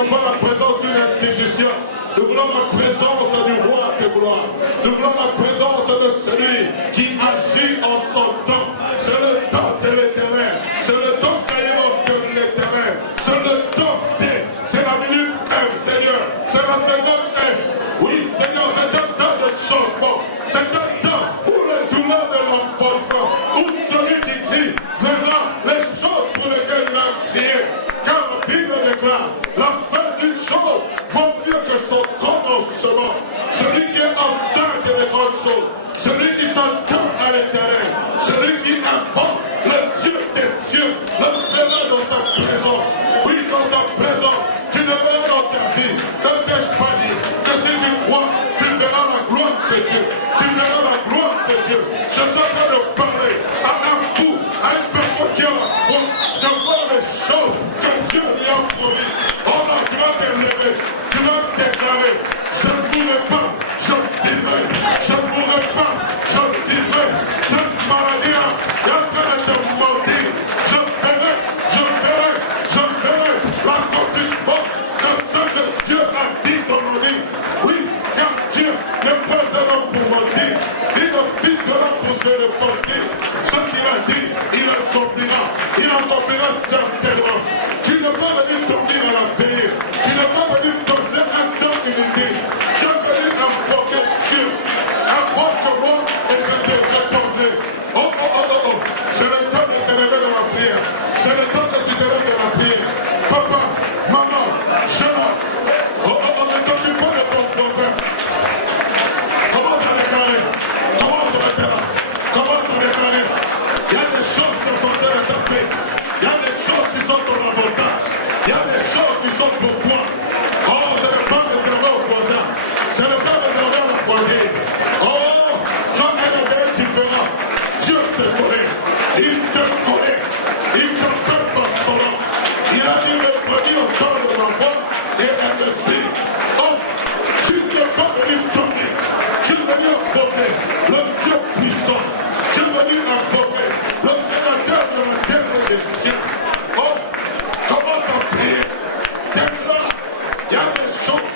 voulons pas la présence d'une institution. Nous voulons la présence du roi de gloire. Nous voulons la présence de celui qui agit en son temps. C'est le temps de l'éternel. C'est le temps de l'éternel. C'est le temps c'est la minute M, Seigneur. C'est la seconde S. Oui, Seigneur, c'est un temps de changement. C'est un temps où le douleur de l'enfantement, où celui qui crie verra les choses pour lesquelles il a crié. Car la Bible déclare, la fin d'une chose vaut mieux que son commencement. Celui qui est enceinte de grandes choses, celui qui s'entend à l'éternel, celui qui invente le Dieu des cieux, le verra dans sa présence. Oui, dans sa présence, tu ne verras dans ta vie. Ne t'ai-je pas dit que si tu crois, tu verras la gloire de Dieu. Tu verras la gloire de Dieu. Je suis en train de parler à un fou, à une personne qui a la honte de voir les choses que Dieu lui a promis. Oh non, tu vas te lever, tu vas te déclarer. Je ne mourrai pas, je vivrai. Je ne mourrai pas, je vivrai. Cette maladie-là est en train de te maudire. Je verrai l'accomplissement de ce que Dieu a dit dans nos vies. Oui, car Dieu n'est pas un homme pour mentir, ni le fils de l'homme pour se repentir. Ce qu'il a dit, il accomplira. Il accomplira certainement. Tu ne peux pas venir dormir à la paix. Tu ne peux pas venir passer un temps inutile. Tu es venu invoquer Dieu. Invoque-moi et je te répondrai. Oh, oh, oh, oh, oh. C'est le temps de se lever dans la prière. C'est le temps de se lever dans la prière. Papa, maman, jeune, oh, oh, oh, ne t'occupe pas de ton prophète. Commence à déclarer. Commence à déclarer. Commence à déclarer. Il y a des choses qui sont en train de taper. Il y a des choses qui sont ton avantage. Il y a des choses qui sont pour toi. Oh, ce n'est pas réservé au voisin. Ce n'est pas réservé à la voisine. Oh, tu as un adèle qui fera. Dieu te connaît. Il te connaît. Il te fait par son nom. Il a dit le premier au temps de ma voix et elle me suit. Oh, tu ne peux pas venir tomber. Tu es venu invoquer le Dieu puissant. Tu es venu invoquer le créateur de la terre et des cieux. Oh, commence à prier. T'es là. Il y a des choses.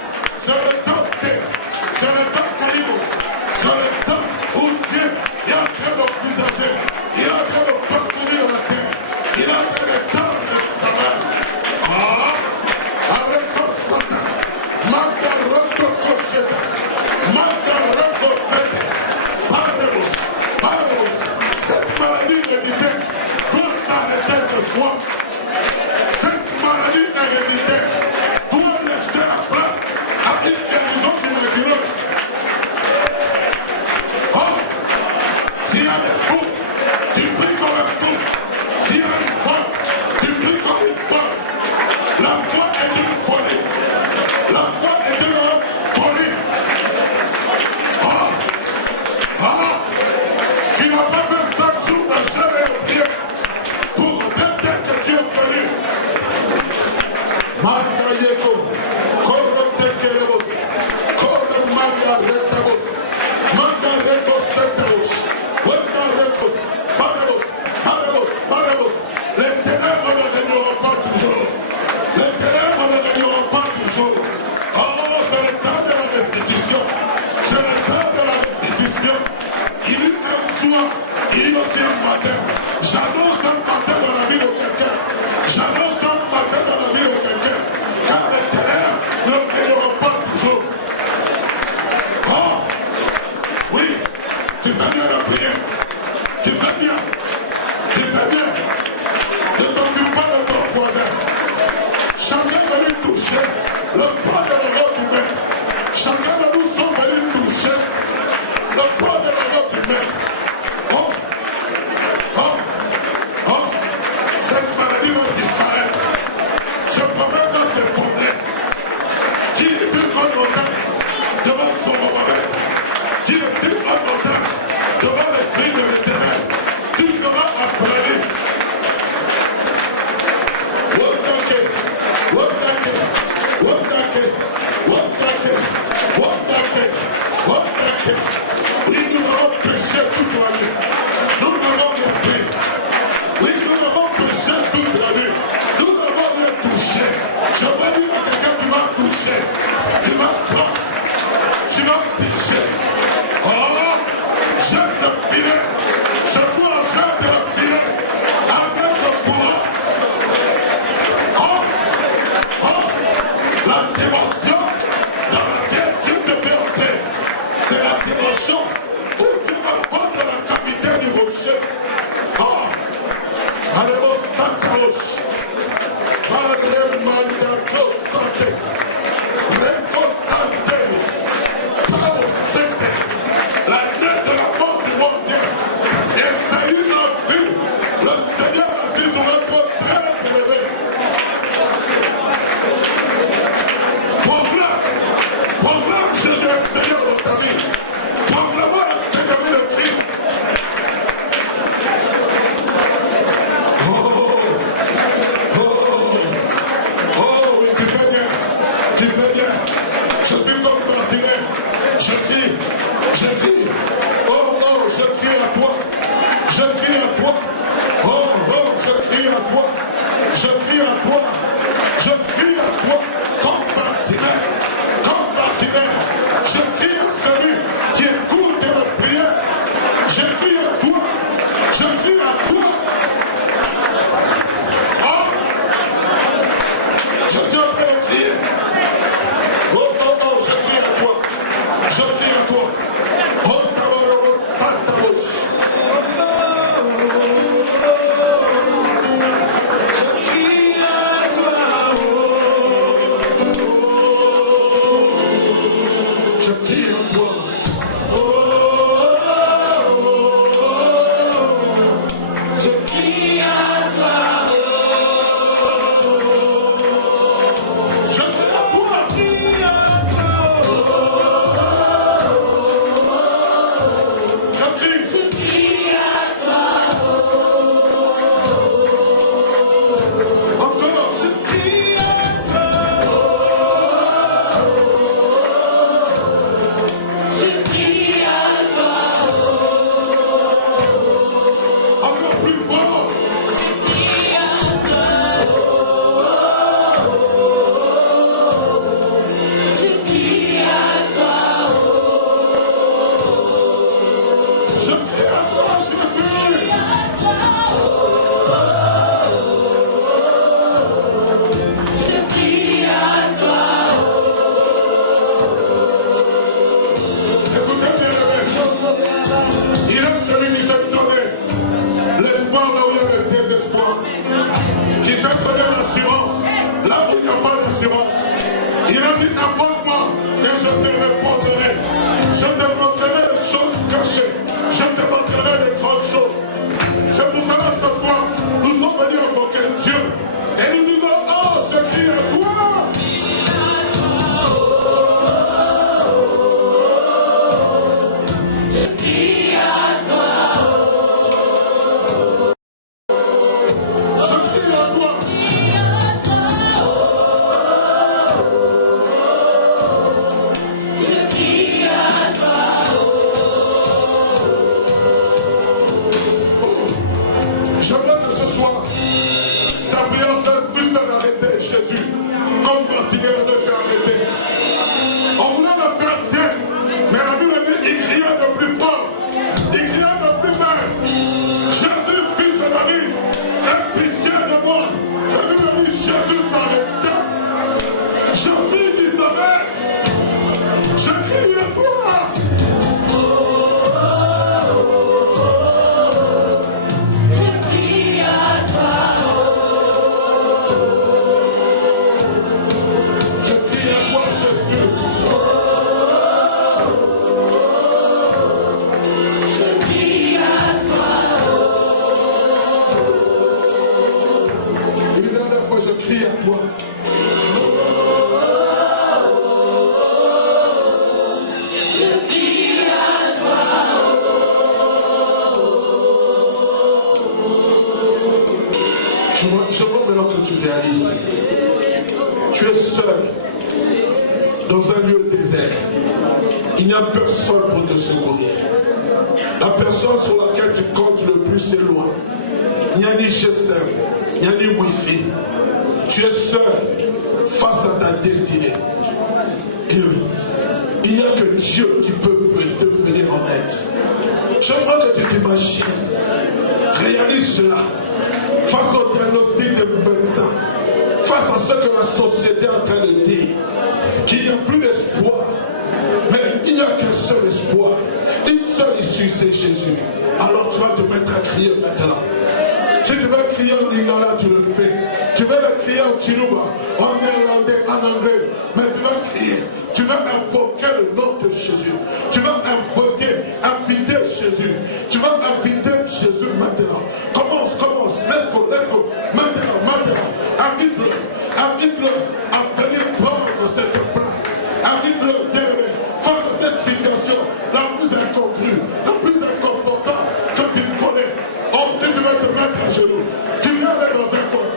C'est le temps T. C'est le temps Caïmos. C'est le temps où Dieu est en train d'envisager. Il est en train de parcourir la terre. Il est en train de tendre sa main. Ah, avec ton Satan. Manda Roko Kosheta. Manda Roko Fete. Parlez-vous. Parlez-vous. Cette maladie héréditaire doit s'arrêter ce soir. Cette maladie héréditaire doit laisser la place à une guérison miraculeuse. Oh, s'il y a des fous, tu pries comme un fou. S'il y a une femme, tu pries comme une femme. La foi est une folie. La foi est une folie. Ah, ah, tu n'as pas fait 5 jours de jeûne et de prière pour peut-être que tu es venu. Manda Yeko, Koro Tekerebos, Koro Manda Retabos, Manda Rekos Setebos, Wanda Rekos, Barabos, Barabos, Barabos. Les ténèbres ne régneront pas toujours. Les ténèbres ne régneront pas toujours. Oh, c'est le temps de la restitution. C'est le temps de la restitution. Il y a un soir, il y a aussi un matin. J'annonce un matin dans la vie de quelqu'un. J'annonce un matin dans la vie de quelqu'un. Car les ténèbres ne régneront pas toujours. Oh, oui, tu fais bien la prière. Tu fais bien. Tu fais bien. Ne t'occupe pas de ton voisin. Chacun va lui toucher le poids de la robe du maître. Chacun de nous sommes venus toucher le poids de la robe du maître. Oh, oh, oh, cette maladie va disparaître. Ce problème va s'effondrer. Qui est plus grand montagne devant son moment? Qui est plus grand montagne devant l'esprit de l'éternel? Tu seras applaudi. Wokake, wokake, wokake, wokake, wokake, wokake. Oui, nous avons péché toute la nuit. Nous n'avons rien fait. Oui, nous avons péché toute la nuit. Nous n'avons rien touché. Je veux dire à quelqu'un Je veux maintenant que tu réalises. Tu es seul dans un lieu désert. Il n'y a personne pour te secourir. La personne sur laquelle tu comptes le plus c'est loin. Il n'y a ni GSM, il n'y a ni Wi-Fi. Tu es seul face à ta destinée. Et Il n'y a que Dieu qui peut te venir en aide. J'aimerais que tu t'imagines, réalise cela, face au diagnostic des médecins, face à ce que la société est en train de dire, qu'il n'y a plus d'espoir, mais il n'y a qu'un seul espoir, une seule issue, c'est Jésus. Alors tu vas te mettre à crier maintenant. Si tu veux crier en lingala, tu le fais. Tu veux le crier en chiluba, en néerlandais, en anglais, mais tu vas crier. Tu vas invoquer le nom de Jésus. Tu vas inviter Jésus. Tu vas inviter Jésus maintenant. Commence. Let's go. Maintenant. Invite-le à venir prendre cette place. Invite-le, bien-aimé, face à cette situation la plus incongrue, la plus inconfortable que tu connais. Si tu vas te mettre à genoux, tu viens aller dans un coin.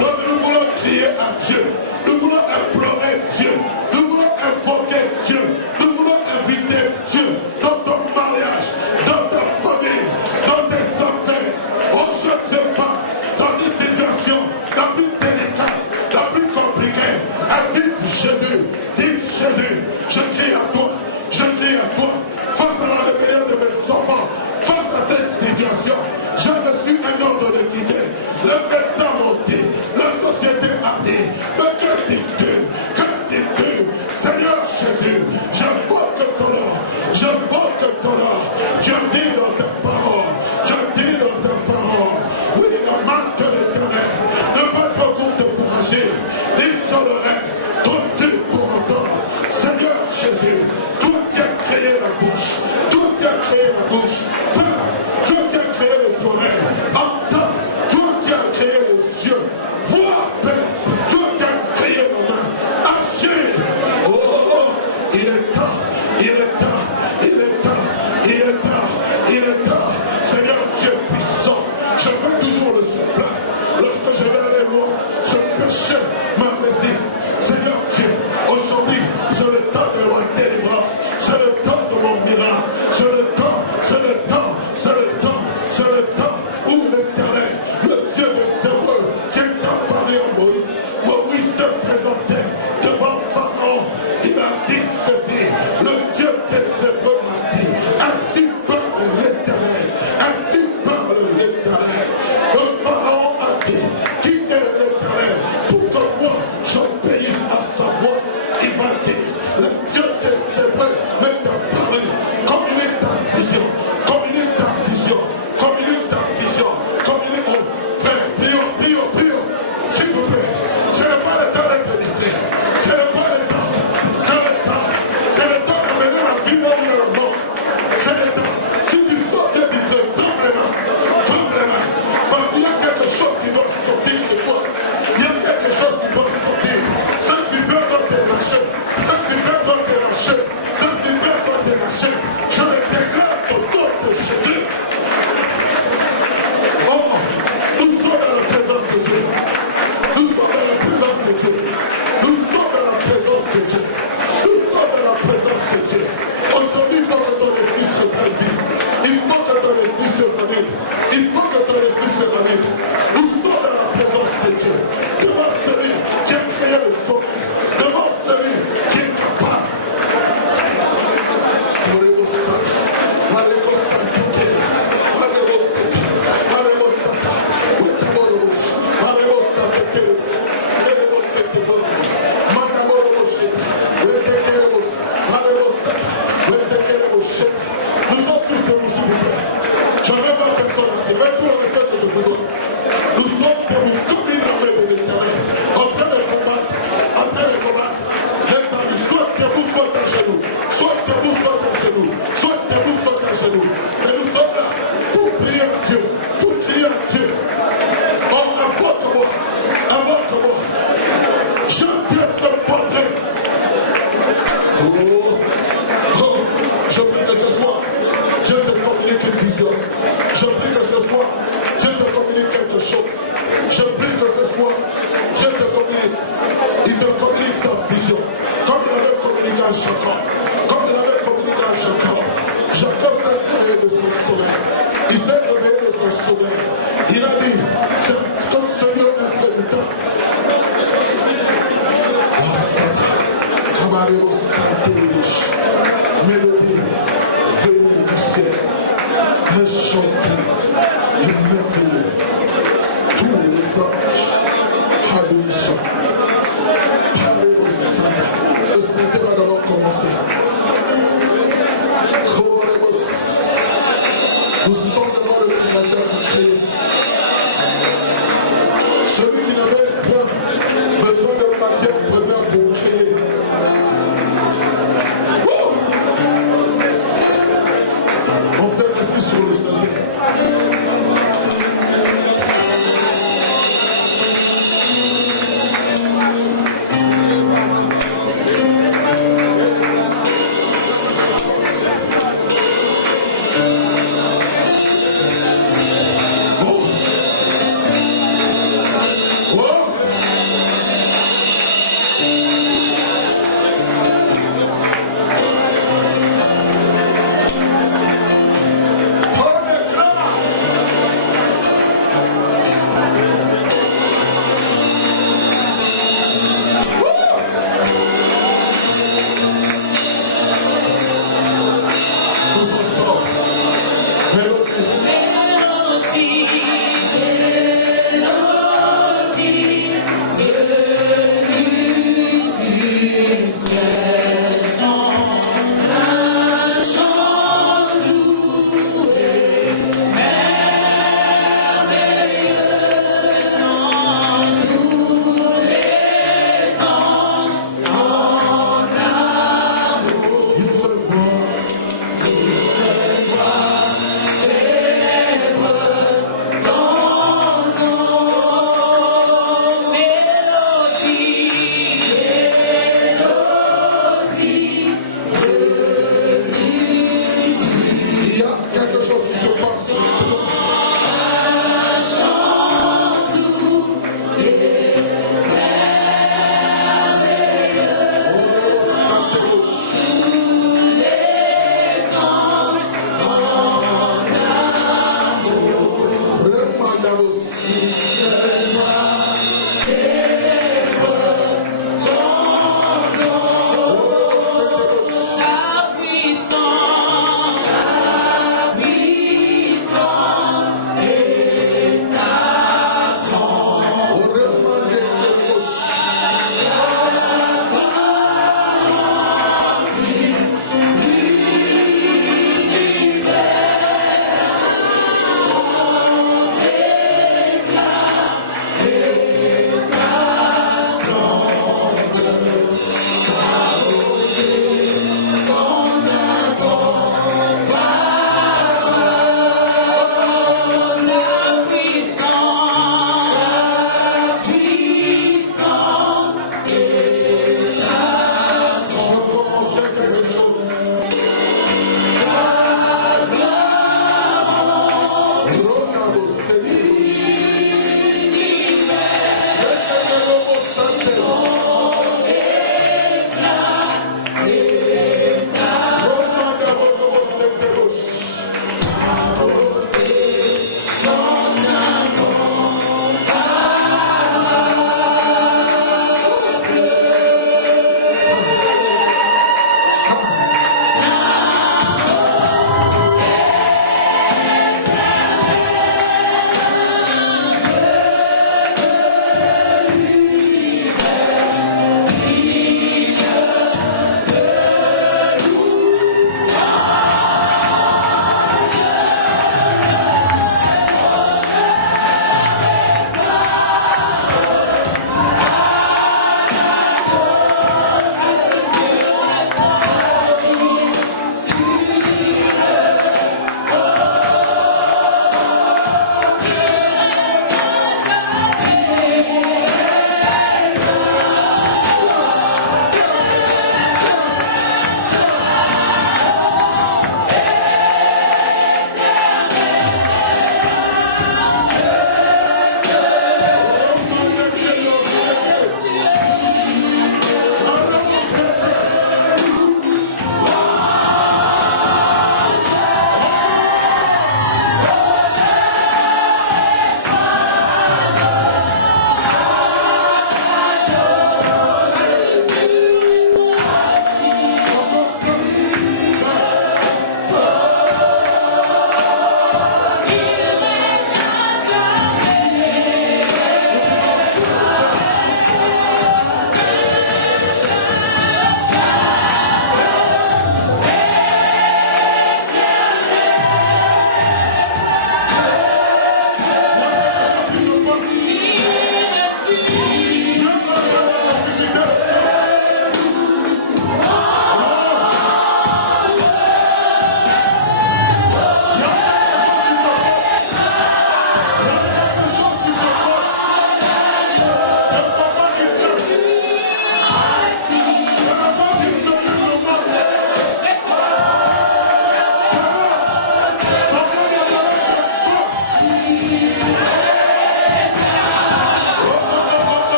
Donc nous voulons crier à Dieu. Nous voulons implorer Dieu. Nous voulons invoquer Dieu. Nous voulons inviter Dieu dans ton mariage, dans ta famille, dans tes affaires. Oh, je ne sais pas, dans une situation la plus délicate, la plus compliquée. Invite Jésus. Dis Jésus, je crie à toi. Face à la rébellion de mes enfants, face à cette situation, j'ai reçu un ordre de quitter. Le médecin m'a dit, la société a dit, mais que dis-tu? Seigneur Jésus, j'invoque ton nom. Tu as dit dans ta parole, oui, la main de l'Éternel ne va pas courte pour agir, ni sur le rêve, trop dur pour entendre. Seigneur Jésus, toi qui as créé la bouche, Père, toi qui as créé le soleil, entends, toi qui as créé les yeux, vois, Père, toi qui as créé nos mains, agis. Oh, il est temps. Seigneur Dieu puissant, je veux toujours le sur place. Lorsque je vais aller loin, ce péché m'agressif. Seigneur Dieu, aujourd'hui, c'est le temps de ma délivrance, c'est le temps de mon miracle, c'est le temps où l'Éternel, le Dieu des Hébreux, qui est apparu à Moïse se présentait devant Pharaon. Il a dit ceci, le Dieu des Hébreux m'a dit, ainsi parle l'Éternel. Le Pharaon a dit, qui est l'Éternel pour que moi j'obéisse à sa voix? Il m'a dit, le Dieu des Hébreux m'est apparu, communique ta vision. Frère, prions, s'il vous plaît. Ce n'est pas le temps d'être distrait. C'est le temps d'amener la vie là où il y a le mort. C'est le temps. Si tu sors de distrait, ferme les mains. Parce qu'il y a quelque chose qui doit sortir ce soir. Il y a quelque chose qui doit sortir. Ceux qui veulent doivent te lâcher. Je les déclare au nom de Jésus. Oh, nous sommes dans la présence de Dieu. Aujourd'hui, il faut que ton esprit se réveille. Il faut que ton esprit se réveille. Nous sommes dans la présence de Dieu. Devant celui qui a créé le soleil. Devant celui qui est capable. Nous sommes tous debout, s'il vous plaît. Je ne veux pas personne assis. Avec tout le respect que je vous donne. Nous sommes debout, toute une armée de l'Éternel, en train de combattre. Soit debout, soit à genoux. Mais nous sommes là pour prier à Dieu. Oh, invoque-moi. Je te répondrai. Oh, je prie que ce soir, Dieu te communique une vision. Je prie que ce soir, Dieu te communique quelque chose. Je prie que ce soir, Dieu te communique. Il te communique sa vision. Comme il avait communiqué à Jacob. Jacob s'est réveillé de son sommeil. Il s'est réveillé de son sommeil. Il a dit, c'est que le Seigneur est près du temps. Oh, Satan, Mélodie venue du ciel, un chant et merveilleux. Tous les anges, hallelujah. Le Saint va d'abord commencer. Nous sommes devant le Créateur qui crée. Celui qui n'avait pas besoin de matière première pour créer. Mon frère, assis sur le Saint.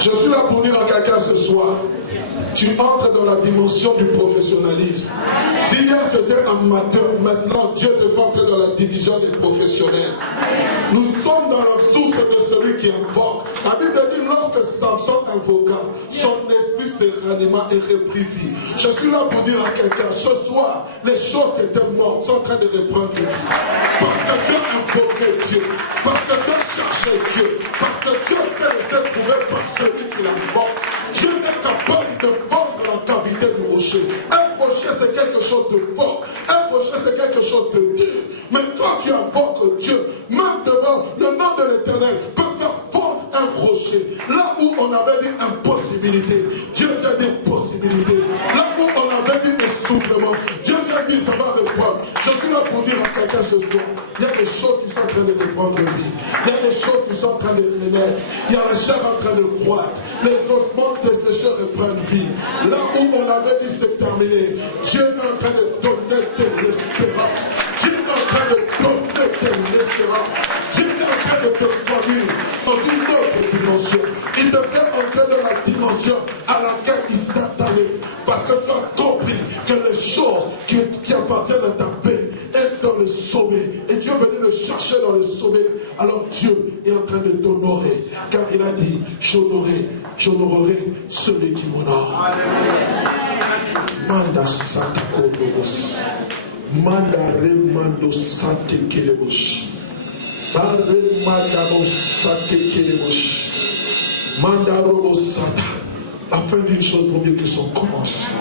Je suis là pour dire à quelqu'un ce soir, tu entres dans la dimension du professionnalisme. Si hier c'était amateur, maintenant Dieu te fait entrer dans la division des professionnels. Nous sommes dans la source de celui qui invoque. La Bible dit lorsque Samson invoqua, son esprit se ranima et reprit vie. Je suis là pour dire à quelqu'un ce soir, les choses qui étaient mortes sont en train de reprendre vie. Parce que Dieu invoquait Dieu, parce que Dieu cherchait Dieu, parce que Dieu s'est laissé trouver par celui qui l'invoque. Dieu est capable de vendre la cavité du rocher. Un rocher c'est quelque chose de fort, un rocher c'est quelque chose de dur. Mais quand tu invoques Dieu, même devant le nom de l'Éternel peut faire fondre un rocher. Là où on avait dit impossibilité, Dieu vient dire possibilité. Là où on avait dit essoufflement, Dieu vient dire ça va reprendre. Je suis là pour dire à quelqu'un ce soir, il y a des choses qui sont en train de reprendre vie. Il y a des choses qui sont en train de renaître. Il y a la chair en train de croître. Les ossements desséchés reprennent vie. Là où on avait dit c'est terminé, Dieu est en train de donner de l'espérance. Dieu est en train de donner de l'espérance. Dieu est en train de te conduire dans une autre dimension. Il te fait entrer dans la dimension à laquelle il s'attendait. Parce que tu as compris que les choses qui appartiennent à ta paix est dans le sommet. Et Dieu venait le chercher dans le sommet. Alors Dieu est en train de t'honorer. Car il a dit, j'honorerai celui qui m'honore. Manda Santa Kodobos. Manda Remando Sante Kelebosh. Bare Manda Sante Kelebosh. Manda Robo Sata. La fin d'une chose vaut mieux que son commencement.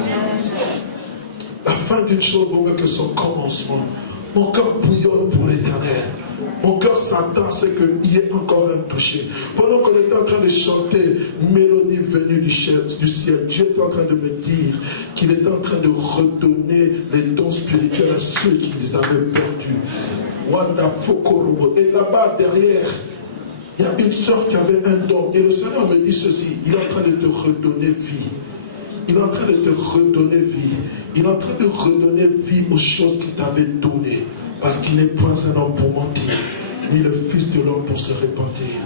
La fin d'une chose vaut mieux que son commencement. Mon cœur bouillonne pour l'Éternel. Mon cœur s'attend à ce qu'il y ait encore un toucher. Pendant qu'on était en train de chanter mélodie venue du ciel, Dieu est en train de me dire qu'il est en train de redonner les dons spirituels à ceux qui les avaient perdus. Wanda Fokorobo. Et là-bas derrière, il y a une sœur qui avait un don. Et le Seigneur me dit ceci, il est en train de te redonner vie. Il est en train de te redonner vie. Il est en train de redonner vie aux choses qu'il t'avait données. Parce qu'il n'est point un homme pour mentir, ni le Fils de l'homme pour se repentir.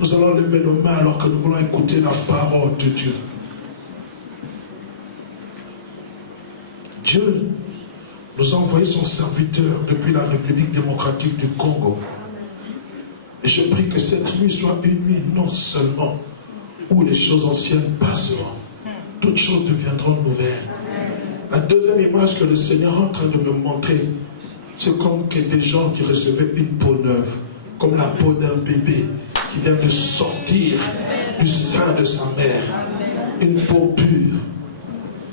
Nous allons lever nos mains alors que nous voulons écouter la parole de Dieu. Dieu nous a envoyé son serviteur depuis la République démocratique du Congo. Et je prie que cette nuit soit une nuit non seulement où les choses anciennes passeront, toutes choses deviendront nouvelles. La deuxième image que le Seigneur est en train de me montrer, c'est comme que des gens qui recevaient une peau neuve, comme la peau d'un bébé qui vient de sortir du sein de sa mère. Une peau pure.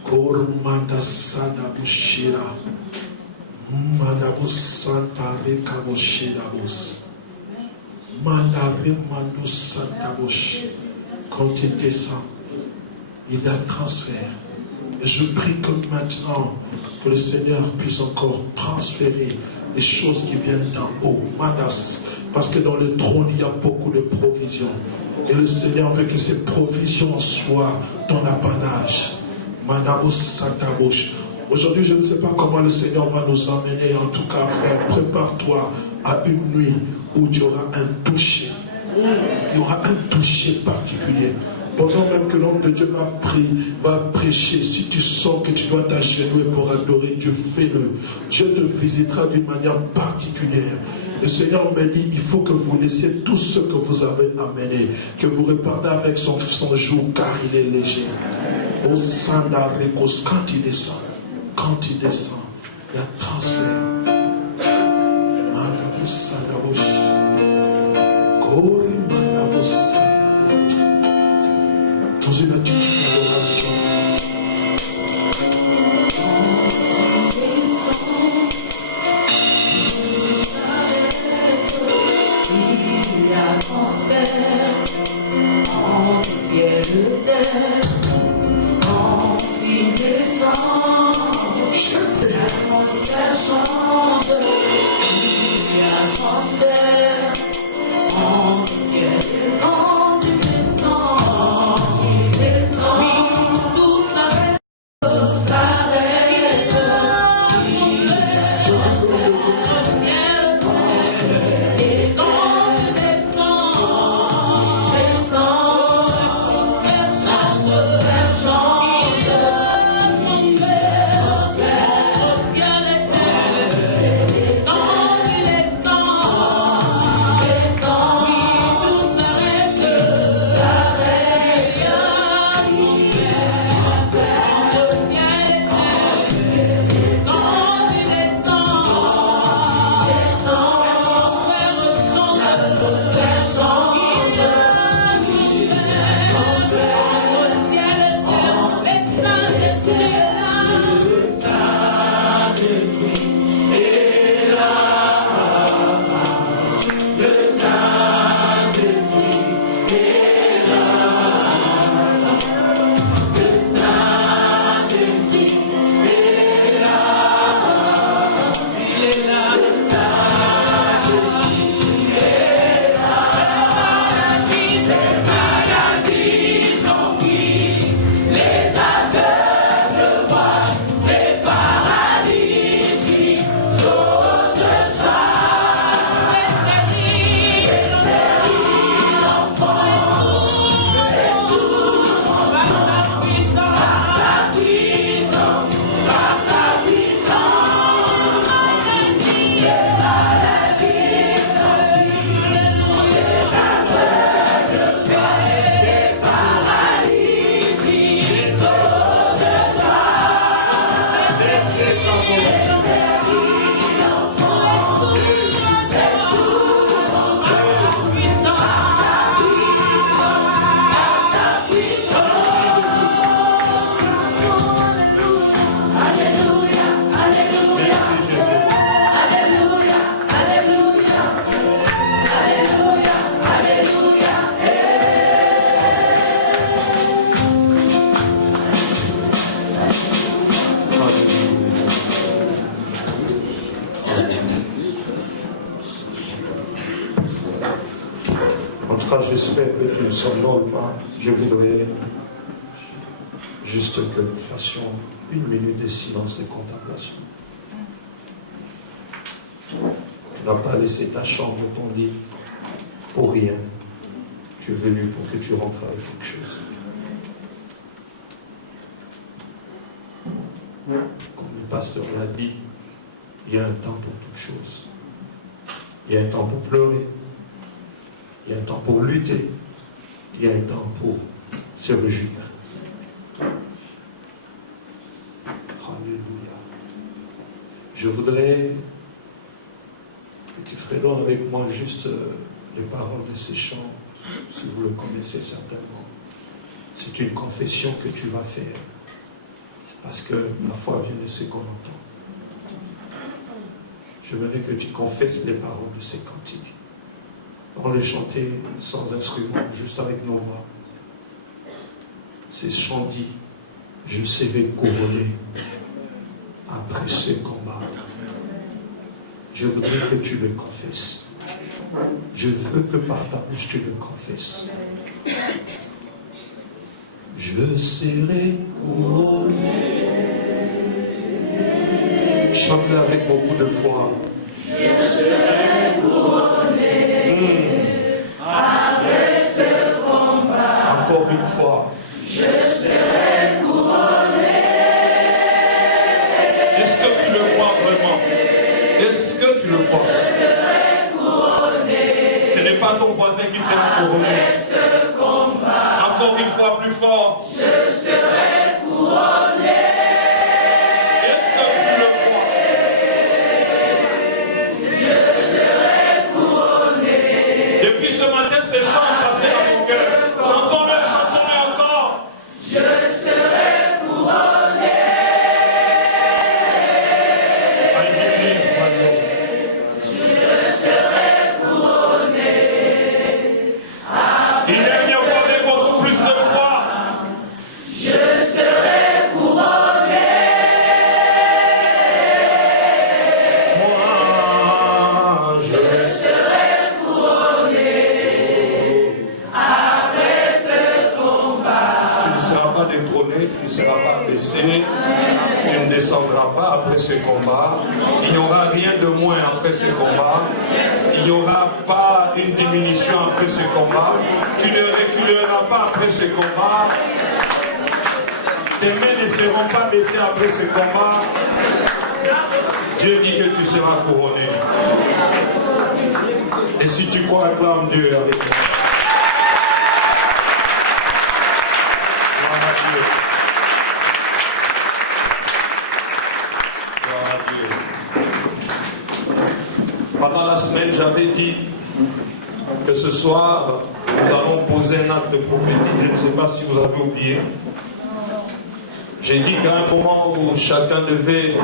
Kormanda Sada Bushira. Mandabus Santa Rekaboshirabos. Mandare Mando Santa Bush. Quand il descend, il y a transfert. Et je prie que maintenant, que le Seigneur puisse encore transférer les choses qui viennent d'en haut. Manas. Parce que dans le trône, il y a beaucoup de provisions. Et le Seigneur veut que ces provisions soient ton apanage. Manabos Santabosh. Aujourd'hui, je ne sais pas comment le Seigneur va nous emmener. En tout cas, frère, prépare-toi à une nuit où tu auras un toucher. Il y aura un toucher particulier. Pendant même que l'homme de Dieu va prêcher, si tu sens que tu dois t'agenouiller pour adorer Dieu, fais-le. Dieu te visitera d'une manière particulière. Le Seigneur me dit, il faut que vous laissiez tout ce que vous avez amené, que vous repartez avec son joug, car il est léger. Au sein d'Abricos, quand il descend, il y a transfert. Dans une attitude d'adoration. Il y a transfert en ciel et terre, quand il descend, l'atmosphère change. Il y a transfert en ciel et terre. j'espère que tu ne somnoles pas. Je voudrais juste que nous fassions une minute de silence de contemplation. Tu n'as pas laissé ta chambre, ton lit, pour rien. Tu es venu pour que tu rentres avec quelque chose. Comme le pasteur l'a dit, il y a un temps pour toutes choses. Il y a un temps pour pleurer. Il y a un temps pour lutter. Il y a un temps pour se réjouir. Alléluia. Je voudrais que tu fredonnes avec moi juste les paroles de ces chants, si vous le connaissez certainement. C'est une confession que tu vas faire. Parce que la foi vient de ce qu'on entend. Je voudrais que tu confesses les paroles de ces cantiques. On les chantait sans instrument, juste avec nos voix. Ces chants dit, je serai couronné après ce combat. Je voudrais que tu le confesses. Je veux que par ta bouche tu le confesses. Je serai couronné. Chante-le avec beaucoup de foi. Je serai couronné après ce combat. Encore une fois. Je serai couronné. Est-ce que tu le crois vraiment? Est-ce que tu le crois? Je serai couronné. Ce n'est pas ton voisin qui sera couronné. Après ce combat. Encore une fois, plus fort. Je serai couronné. Est-ce que tu le crois? Je serai couronné. Depuis ce matin, ces chants ont passé dans mon cœur. Chantons-le encore. Je serai couronné. Je serai couronné. Il est mieux avec beaucoup plus de foi. Je serai couronné. Moi, Je serai couronné. Après ce combat. tu ne seras pas détrôné, tu ne seras pas baissé, tu ne descendras pas après ce combat. Il n'y aura rien de moins après ce combat. Il n'y aura pas une diminution après ce combat. Tu ne reculeras pas après ce combat. Tes mains ne seront pas baissées après ce combat. Dieu dit que tu seras couronné. Et si tu crois, acclame Dieu avec moi. Gloire à Dieu. Gloire à Dieu. Pendant la semaine, j'avais dit que ce soir, nous allons poser un acte prophétique. Je ne sais pas si vous avez oublié. J'ai dit qu'à un moment où chacun devait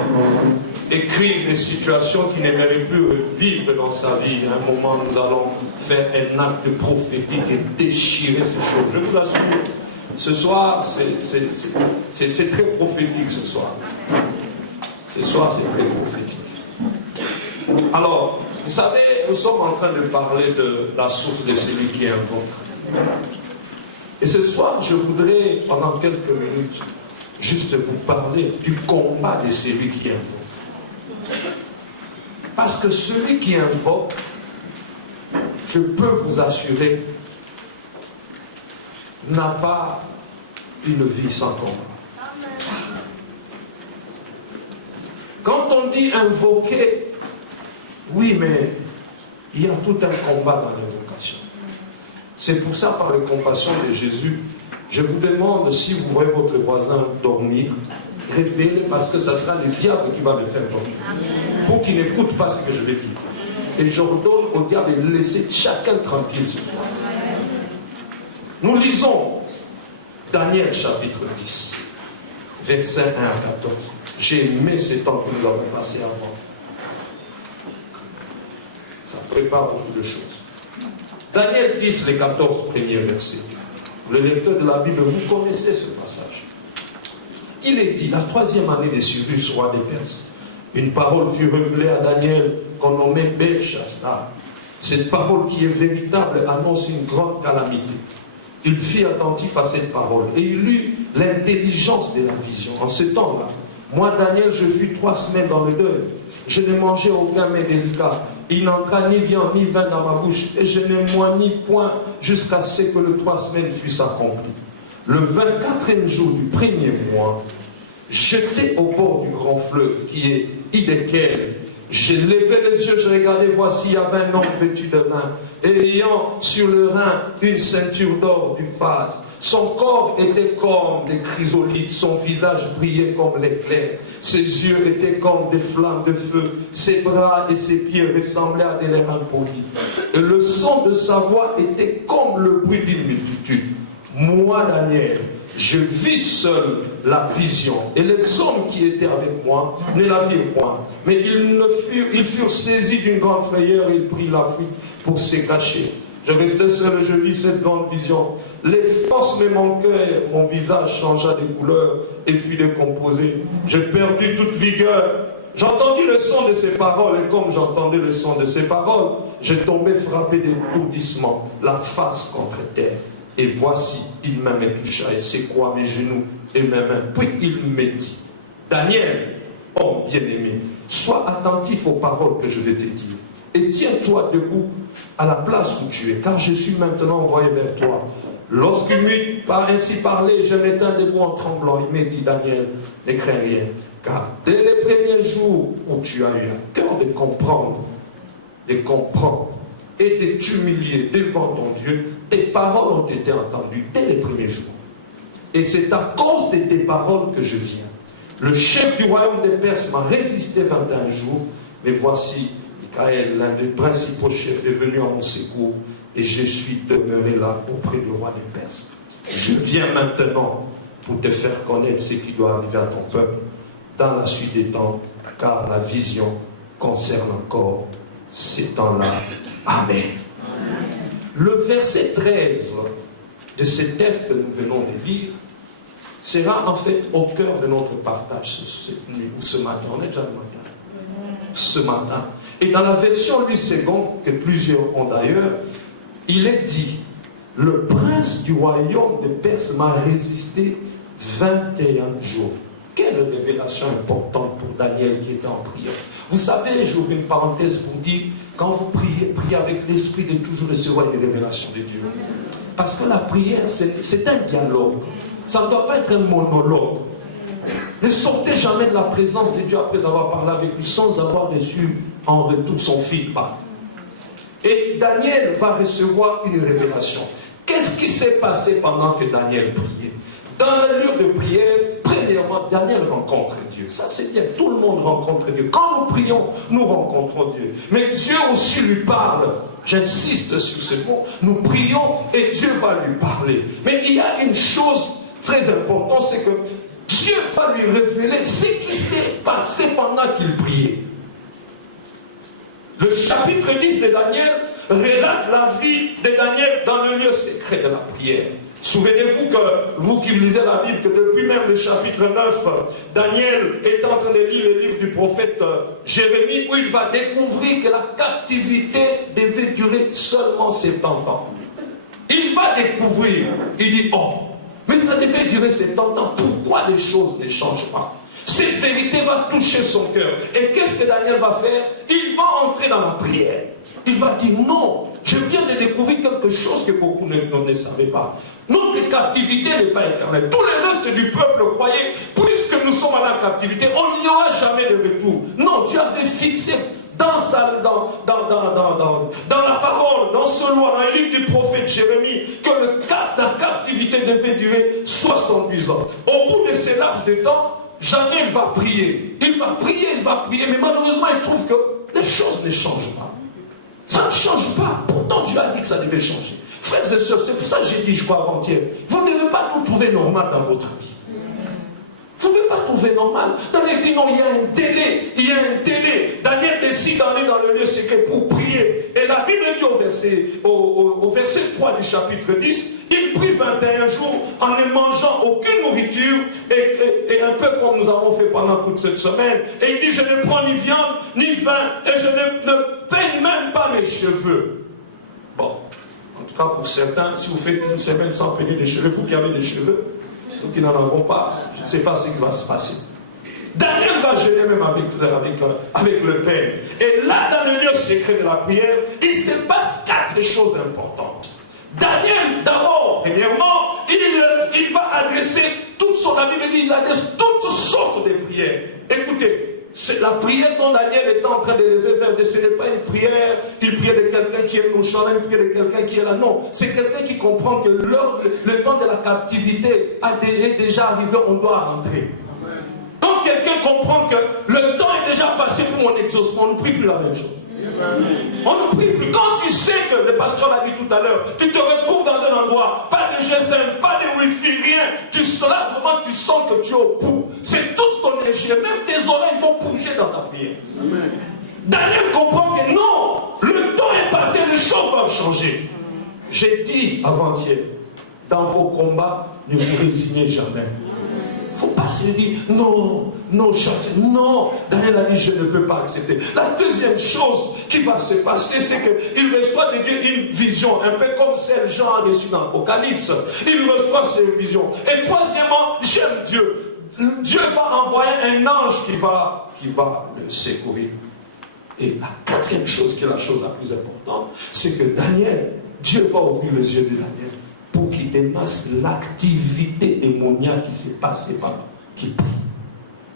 écrire des situations qu'il n'aimerait plus vivre dans sa vie, à un moment nous allons faire un acte prophétique et déchirer ces choses. Je vous assure, ce soir, c'est très prophétique ce soir. Ce soir, c'est très prophétique. Alors, vous savez, nous sommes en train de parler de la source de celui qui invoque. Et ce soir, je voudrais, pendant quelques minutes, juste vous parler du combat de celui qui invoque. Parce que celui qui invoque, je peux vous assurer, n'a pas une vie sans combat. Quand on dit invoquer, oui, mais il y a tout un combat dans l'invocation. C'est pour ça, par la compassion de Jésus, je vous demande, si vous voyez votre voisin dormir, réveillez-le, parce que ça sera le diable qui va le faire dormir. Pour qu'il n'écoute pas ce que je vais dire. Et j'ordonne au diable de laisser chacun tranquille ce soir. Nous lisons Daniel chapitre 10, versets 1 à 14. J'ai aimé ce temps que nous avons passé avant. Ça prépare beaucoup de choses. Daniel 10, les 14 premiers versets. Le lecteur de la Bible, vous connaissez ce passage. Il est dit, la 3e année de Cyrus, roi des Perses, une parole fut révélée à Daniel qu'on nommait Belchassar, Cette parole qui est véritable annonce une grande calamité. Il fit attentif à cette parole et il eut l'intelligence de la vision. En ce temps-là, moi, Daniel, je fus 3 semaines dans le deuil. Je ne mangeais aucun mets délicat. Il n'entra ni viande ni vin dans ma bouche et je ne moignis point jusqu'à ce que le 3 semaines fussent accomplies. Le 24e jour du 1er mois, j'étais au bord du grand fleuve qui est Hiddekel. J'ai levé les yeux, je regardais, voici, il y avait un homme vêtu de lin, et ayant sur le rein une ceinture d'or du phase. Son corps était comme des chrysolites, son visage brillait comme l'éclair, ses yeux étaient comme des flammes de feu, ses bras et ses pieds ressemblaient à des laines polies. Et le son de sa voix était comme le bruit d'une multitude. Moi, Daniel, je vis seul la vision, et les hommes qui étaient avec moi ne la virent point. Mais ils furent saisis d'une grande frayeur et ils prirent la fuite pour se cacher. Je restais seul et je vis cette grande vision. Les forces me manquaient, mon visage changea de couleur et fut décomposé. J'ai perdu toute vigueur. J'entendis le son de ses paroles, et comme j'entendais le son de ses paroles, j'ai tombé frappé d'étourdissement, la face contre terre. Et voici, il me toucha et secoua mes genoux et mes mains. Puis il me dit, Daniel, homme bien-aimé, sois attentif aux paroles que je vais te dire. Et tiens-toi debout à la place où tu es, car je suis maintenant envoyé vers toi. Lorsqu'il m'eut ainsi parlé, je m'éteins debout en tremblant. Il me dit, Daniel, ne crains rien, car dès les premiers jours où tu as eu à cœur de comprendre et de t'humilier devant ton Dieu, tes paroles ont été entendues dès les premiers jours. Et c'est à cause de tes paroles que je viens. Le chef du royaume des Perses m'a résisté 21 jours, mais voici, Michael, l'un des principaux chefs, est venu à mon secours, et je suis demeuré là auprès du roi des Perses. Je viens maintenant pour te faire connaître ce qui doit arriver à ton peuple dans la suite des temps, car la vision concerne encore ces temps-là. Amen. Le verset 13 de ce texte que nous venons de lire sera en fait au cœur de notre partage ce matin. On est déjà le matin. Ce matin. Et dans la version Louis II, que plusieurs ont d'ailleurs, il est dit, le prince du royaume de Perse m'a résisté 21 jours. Quelle révélation importante pour Daniel qui était en prière. Vous savez, j'ouvre une parenthèse pour dire, quand vous priez, priez avec l'esprit de toujours recevoir une révélation de Dieu. Parce que la prière, c'est un dialogue. Ça ne doit pas être un monologue. Ne sortez jamais de la présence de Dieu après avoir parlé avec lui sans avoir reçu en retour son feedback. Et Daniel va recevoir une révélation. Qu'est-ce qui s'est passé pendant que Daniel priait? Dans le lieu de prière, premièrement, Daniel rencontre Dieu. Ça c'est bien, tout le monde rencontre Dieu. Quand nous prions, nous rencontrons Dieu. Mais Dieu aussi lui parle. J'insiste sur ce mot. Nous prions et Dieu va lui parler. Mais il y a une chose très importante, c'est que Dieu va lui révéler ce qui s'est passé pendant qu'il priait. Le chapitre 10 de Daniel relate la vie de Daniel dans le lieu secret de la prière. Souvenez-vous que, vous qui lisez la Bible, que depuis même le chapitre 9, Daniel est en train de lire le livre du prophète Jérémie, où il va découvrir que la captivité devait durer seulement 70 ans. Il va découvrir, il dit, oh, mais ça devait durer 70 ans, pourquoi les choses ne changent pas? Cette vérité va toucher son cœur. Et qu'est-ce que Daniel va faire? Il va entrer dans la prière. Il va dire, non, je viens de découvrir quelque chose que beaucoup ne savaient pas. Notre captivité n'est pas éternelle. Tous les restes du peuple croyaient, puisque nous sommes à la captivité, on n'y aura jamais de retour. Non, Dieu avait fixé dans la parole, dans ce loi, dans le livre du prophète Jérémie, que la captivité devait durer 70 ans. Au bout de ce laps de temps, jamais il va prier. Il va prier, mais malheureusement, il trouve que les choses ne changent pas. Ça ne change pas. Pourtant, Dieu a dit que ça devait changer. Frères et sœurs, c'est pour ça que j'ai dit, je crois, avant-hier, vous ne devez pas tout trouver normal dans votre vie. Vous ne devez pas tout trouvé normal. Daniel dit non, il y a un délai, il y a un délai. Daniel décide d'aller dans le lieu secret pour prier. Et la Bible dit au verset 3 du chapitre 10, il prit 21 jours en ne mangeant aucune nourriture et un peu comme nous avons fait pendant toute cette semaine. Et il dit, je ne prends ni viande, ni vin, et je ne peigne même pas mes cheveux. Bon, en tout cas pour certains, si vous faites une semaine sans peigner des cheveux, vous qui avez des cheveux, nous qui n'en avons pas, je ne sais pas ce qui va se passer. Daniel va jeûner même avec le peigne. Et là, dans le lieu secret de la prière, il se passe 4 choses importantes. Daniel, d'abord, premièrement, il va adresser toute son, la Bible dit, il adresse toutes sortes de prières. Écoutez, c'est la prière dont Daniel est en train d'élever vers Dieu. Ce n'est pas une prière de quelqu'un qui est nonchalant, une prière de quelqu'un qui est là. Non, c'est quelqu'un qui comprend que le temps de la captivité est déjà arrivé, on doit rentrer. Quand quelqu'un comprend que le temps est déjà passé pour mon exaucement, on ne prie plus la même chose. On ne prie plus. Quand tu sais que, le pasteur l'a dit tout à l'heure, tu te retrouves dans un endroit, pas de GSM, pas de Wi-Fi, rien. Tu là vraiment, tu sens que tu es au bout. C'est toute ton énergie. Même tes oreilles vont bouger dans ta prière. Amen. Daniel comprend que non, le temps est passé, les choses doivent changer. J'ai dit avant-hier, dans vos combats, ne vous résignez jamais. Il ne faut pas se dire, non, non, non. Daniel a dit, je ne peux pas accepter. La deuxième chose qui va se passer, c'est qu'il reçoit de Dieu une vision, un peu comme celle Jean a reçue dans l'Apocalypse. Il reçoit cette vision. Et troisièmement, j'aime Dieu. Dieu va envoyer un ange qui va le secourir. Et la quatrième chose, qui est la chose la plus importante, c'est que Daniel, Dieu va ouvrir les yeux de Daniel pour qu'il démasse l'activité démoniaque qui s'est passée par là, qui prie.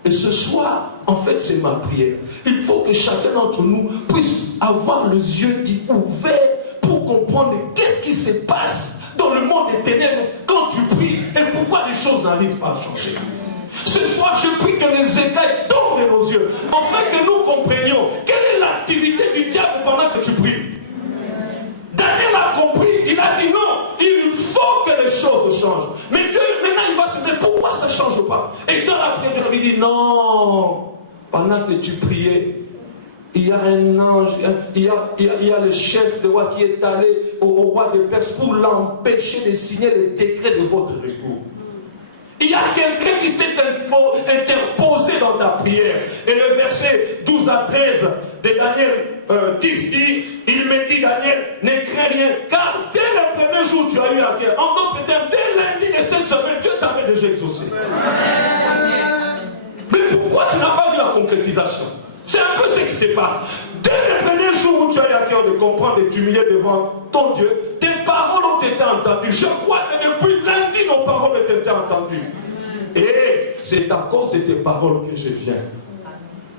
Et ce soir, en fait, c'est ma prière. Il faut que chacun d'entre nous puisse avoir les yeux ouverts pour comprendre qu'est-ce qui se passe dans le monde des ténèbres quand tu pries et pourquoi les choses n'arrivent pas à changer. Ce soir, je prie que les écailles tombent de nos yeux, afin que nous comprenions quelle est l'activité du diable pendant que tu pries. Daniel a compris, il a dit non, il faut que les choses changent. Mais Dieu, maintenant, il va se dire pourquoi ça ne change pas. Et dans la prière, il dit non, pendant que tu priais, il y a un ange, il y a le chef de roi qui est allé au roi de Perse pour l'empêcher de signer les décrets de votre retour. Il y a quelqu'un qui s'est interposé dans ta prière. Et le verset 12 à 13 de Daniel 10 dit, il me dit, Daniel, ne crains rien, car dès le premier jour tu as eu la guerre. En d'autres termes, dès lundi de cette semaine, Dieu t'avait déjà exaucé. Mais pourquoi tu n'as pas vu la concrétisation? C'est un peu ce qui se passe. Dès le premier jour où tu as eu la cœur de comprendre et d'humilier devant ton Dieu, tes paroles ont été entendues. Je crois que depuis lundi, nos paroles ont été entendues. Et c'est à cause de tes paroles que je viens.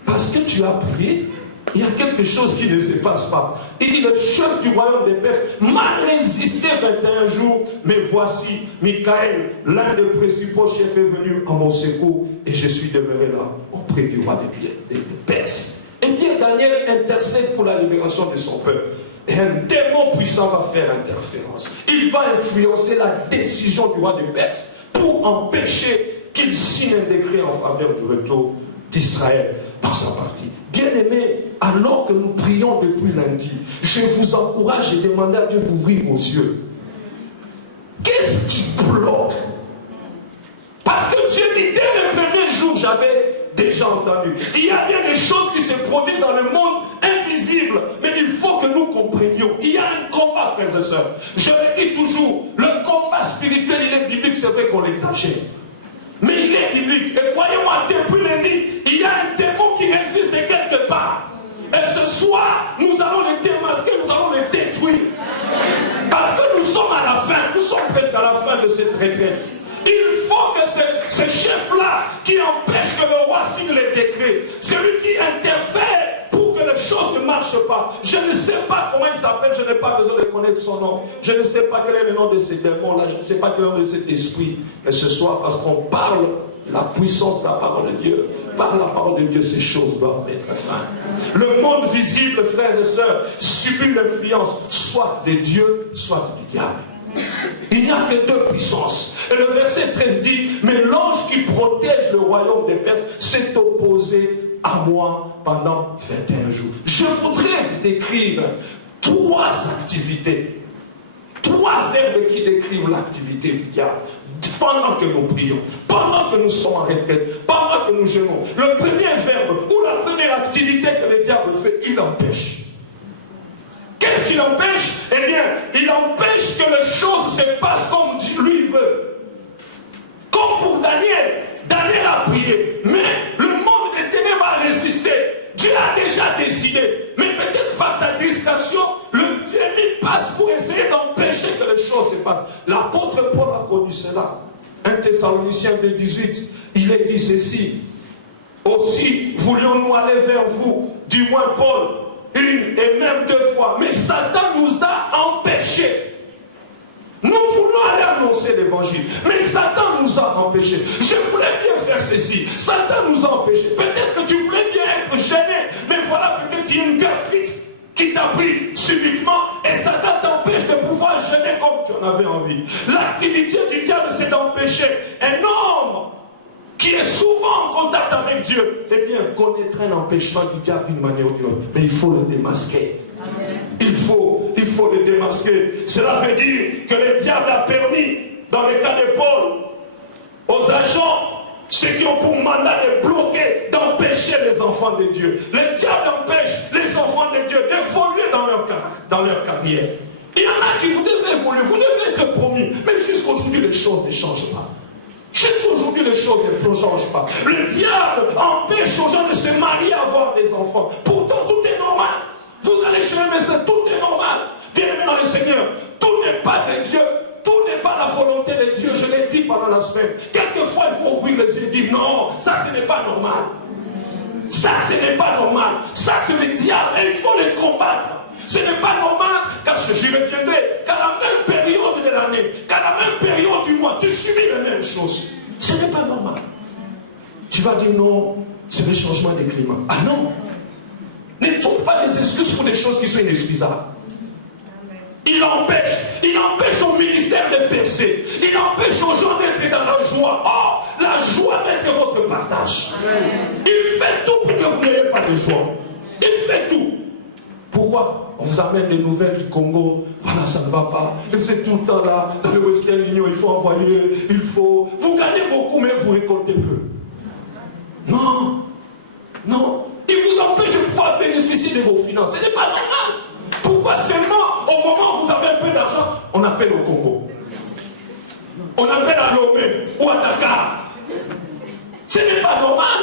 Parce que tu as prié, il y a quelque chose qui ne se passe pas. Il dit, le chef du royaume des Perses m'a résisté 21 jours, mais voici, Michael, l'un des principaux chefs, est venu à mon secours, et je suis demeuré là, auprès du roi des Perses. Et bien Daniel intercède pour la libération de son peuple. Et un démon puissant va faire interférence. Il va influencer la décision du roi des Perses pour empêcher qu'il signe un décret en faveur du retour d'Israël dans sa partie. Bien-aimés, alors que nous prions depuis lundi, je vous encourage et demande à Dieu d'ouvrir vos yeux. Qu'est-ce qui bloque? Parce que Dieu dit, dès le premier jour, j'avais déjà entendu. Il y a bien des choses qui se produisent dans le monde invisible, mais il faut que nous comprenions. Il y a un combat, frères et sœurs. Je le dis toujours, le combat spirituel, il est biblique, c'est vrai qu'on l'exagère. Mais il est biblique. Et croyez-moi, depuis lundi, il y a un démon qui résiste quelque part. Et ce soir, nous allons le démasquer, nous allons le détruire. Parce que nous sommes à la fin, nous sommes presque à la fin de cette retraite. Il faut que ce chef-là qui empêche que le roi signe les décrets, celui qui interfère pour que les choses ne marchent pas. Je ne sais pas comment il s'appelle, je n'ai pas besoin de connaître son nom. Je ne sais pas quel est le nom de ce démon-là, je ne sais pas quel est le nom de cet esprit. Mais ce soir, parce qu'on parle de la puissance de la parole de Dieu, par la parole de Dieu, ces choses doivent mettre fin. Le monde visible, frères et sœurs, subit l'influence soit de Dieu, soit du diable. Il n'y a que deux puissances. Et le verset 13 dit, mais l'ange qui protège protège le royaume des Perses, s'est opposé à moi pendant 21 jours. Je voudrais vous décrire 3 activités, 3 verbes qui décrivent l'activité du diable. Pendant que nous prions, pendant que nous sommes en retraite, pendant que nous jeûnons, le premier verbe ou la première activité que le diable fait, il empêche. Qu'est-ce qu'il empêche? Eh bien, il empêche que les choses se passent comme Dieu lui veut. Comme pour Daniel. Daniel a prié, mais le monde des ténèbres a résisté. Dieu a déjà décidé. Mais peut-être par ta distraction, le ennemi passe pour essayer d'empêcher que les choses se passent. L'apôtre Paul a connu cela. 1 Thessaloniciens 2,18, il est dit ceci. Aussi, voulions-nous aller vers vous, du moins Paul, 1 et même 2 fois. Mais Satan nous a empêchés. Nous voulons aller annoncer l'évangile, mais Satan nous a empêchés. Je voulais bien faire ceci, Satan nous a empêchés. Peut-être que tu voulais bien être gêné, mais voilà, peut-être il y a une gastrite qui t'a pris subitement et Satan t'empêche de pouvoir gêner comme tu en avais envie. L'activité du diable, c'est d'empêcher un homme qui est souvent en contact avec Dieu, eh bien, connaîtra un empêchement du diable d'une manière ou d'une autre. Mais il faut le démasquer. Amen. Il faut le démasquer. Cela veut dire que le diable a permis, dans le cas de Paul, aux agents, ceux qui ont pour mandat de bloquer, d'empêcher les enfants de Dieu. Le diable empêche les enfants de Dieu d'évoluer dans leur carrière. Il y en a qui vous devez évoluer, vous devez être promis. Mais jusqu'aujourd'hui, les choses ne changent pas. Jusqu'aujourd'hui, les choses ne changent pas. Le diable empêche aux gens de se marier, avoir des enfants. Pourtant, tout est normal. Vous allez chez le médecin, tout est normal. Bien-aimé dans le Seigneur, tout n'est pas de Dieu. Tout n'est pas la volonté de Dieu. Je l'ai dit pendant la semaine. Quelquefois, il faut ouvrir les yeux et dire non, ça, ce n'est pas normal. Ça, ce n'est pas normal. Ça, c'est le diable et il faut le combattre. Ce n'est pas normal, car j'y reviendrai, qu'à la même période de l'année, qu'à la même période du mois, tu subis les mêmes choses. Ce n'est pas normal. Tu vas dire non, c'est le changement des climats. Ah non! Ne trouve pas des excuses pour des choses qui sont inexcusables. Il empêche au ministère de percer. Il empêche aux gens d'être dans la joie. Oh, la joie d'être votre partage. Il fait tout pour que vous n'ayez pas de joie. Il fait tout. Pourquoi? On vous amène des nouvelles du Congo. Voilà, ça ne va pas. Et vous êtes tout le temps là, dans le Western Union, il faut envoyer, il faut... Vous gagnez beaucoup, mais vous récoltez peu. Non. Non. Il vous empêche de pouvoir bénéficier de vos finances. Ce n'est pas normal. Pourquoi seulement au moment où vous avez un peu d'argent, on appelle au Congo? On appelle à Lomé ou à Dakar. Ce n'est pas normal.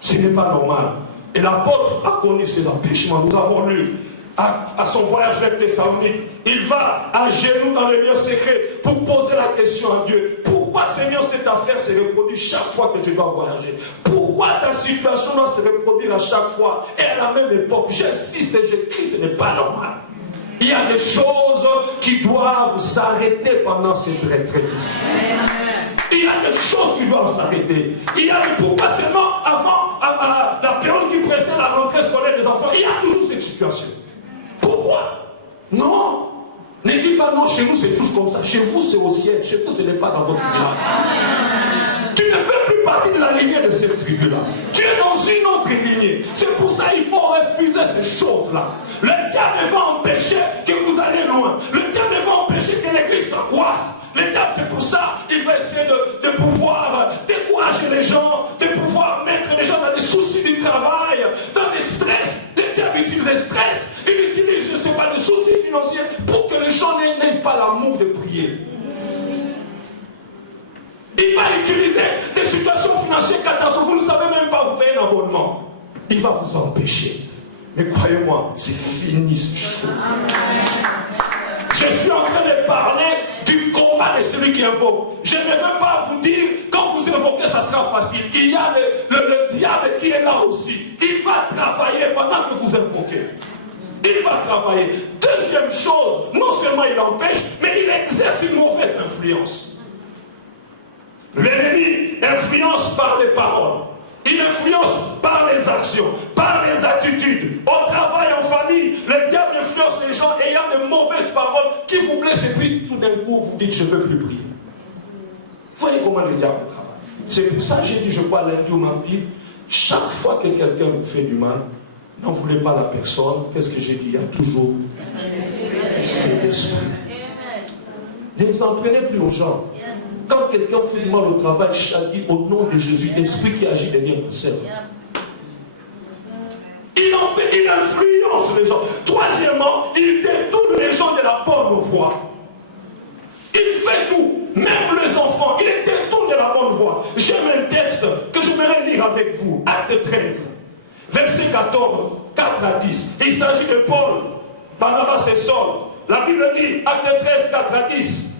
Ce n'est pas normal. Et l'apôtre a connu ces empêchements. Nous avons lu à son voyage vers Thessalonique. Il va à genoux dans le lieu secret pour poser la question à Dieu. Pourquoi, Seigneur, cette affaire se reproduit chaque fois que je dois voyager? Pourquoi ta situation doit se reproduire à chaque fois et à la même époque? J'insiste et j'écris, ce n'est pas normal. Il y a des choses qui doivent s'arrêter pendant cette retraite ici. Il y a des choses qui doivent s'arrêter. Il y a pourquoi seulement avant la période qui précède la rentrée scolaire des enfants, il y a toujours cette situation. Pourquoi? Non. Ne dis pas non, chez nous c'est toujours comme ça. Chez vous c'est au ciel. Chez vous ce n'est pas dans votre village. Tu ne fais plus partie de la lignée de cette tribu-là. Tu es dans une autre lignée. C'est pour ça qu'il faut refuser ces choses-là. Le diable va empêcher que vous allez loin. Le diable va empêcher que l'église s'angoisse. Le diable, c'est pour ça, il va essayer de pouvoir décourager les gens, de pouvoir mettre les gens dans des soucis du travail, dans des stress. Le diable utilise le stress, il utilise, je ne sais pas, des soucis financiers pour que les gens n'aient pas l'amour de prier. Il va utiliser des situations financières catastrophiques, vous ne savez même pas vous payer un abonnement. Il va vous empêcher. Mais croyez-moi, c'est fini ces choses. Je suis en train de parler du combat de celui qui invoque. Je ne veux pas vous dire, quand vous invoquez, ça sera facile. Il y a le diable qui est là aussi. Il va travailler pendant que vous invoquez. Il va travailler. Deuxième chose, non seulement il empêche, mais il exerce une mauvaise influence. L'ennemi influence par les paroles. Il influence par les actions, par les attitudes. Au travail, en famille, le diable influence les gens ayant de mauvaises paroles qui vous blessent et puis tout d'un coup vous dites je ne veux plus prier. Voyez comment le diable travaille. C'est pour ça que j'ai dit, je crois, lundi ou mardi, chaque fois que quelqu'un vous fait du mal, n'en voulez pas la personne. Qu'est-ce que j'ai dit? Il y a toujours c'est l'esprit. Ne vous en prenez plus aux gens. Quand quelqu'un fait du mal au travail, je dis au nom de Jésus, l'esprit qui agit derrière ma sœur. Il influence les gens. Troisièmement, il détourne les gens de la bonne voie. Il fait tout, même les enfants, il les détourne de la bonne voie. J'aime un texte que je voudrais lire avec vous, Acte 13, verset 14, 4 à 10. Il s'agit de Paul, Barnabas et Saul. La Bible dit, Acte 13, 4 à 10.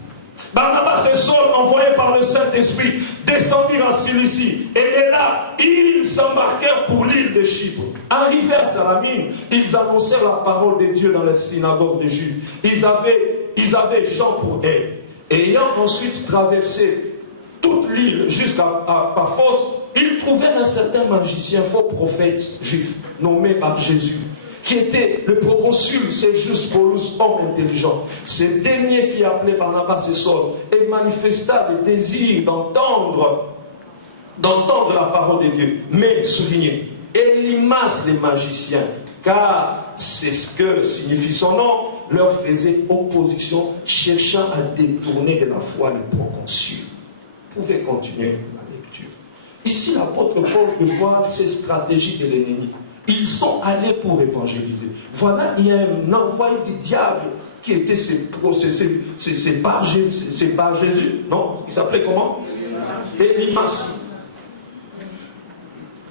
Barnabas et Saul, envoyés par le Saint-Esprit, descendirent en Cilicie. Et de là, ils s'embarquèrent pour l'île de Chypre. Arrivés à Salamine, ils annoncèrent la parole de Dieu dans la synagogue des Juifs. Ils avaient Jean pour aide. Et ayant ensuite traversé toute l'île jusqu'à Paphos, ils trouvèrent un certain magicien, faux prophète juif, nommé par Jésus, qui était le proconsul, c'est juste Paulus, homme intelligent. Ce dernier fit appeler Barnabas et Saul et manifesta le désir d'entendre la parole de Dieu. Mais soulignez, Élymas les magiciens, car c'est ce que signifie son nom, leur faisait opposition, cherchant à détourner de la foi le proconsul. Vous pouvez continuer la lecture. Ici, l'apôtre Paul peut voir ces stratégies de l'ennemi. Ils sont allés pour évangéliser. Voilà, il y a un envoyé du diable qui était ces Bar Jésus. Non, il s'appelait comment? Élymas.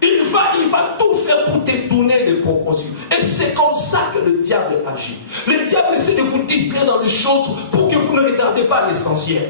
Il va tout faire pour détourner les proconsuls. Et c'est comme ça que le diable agit. Le diable essaie de vous distraire dans les choses pour que vous ne regardez pas l'essentiel.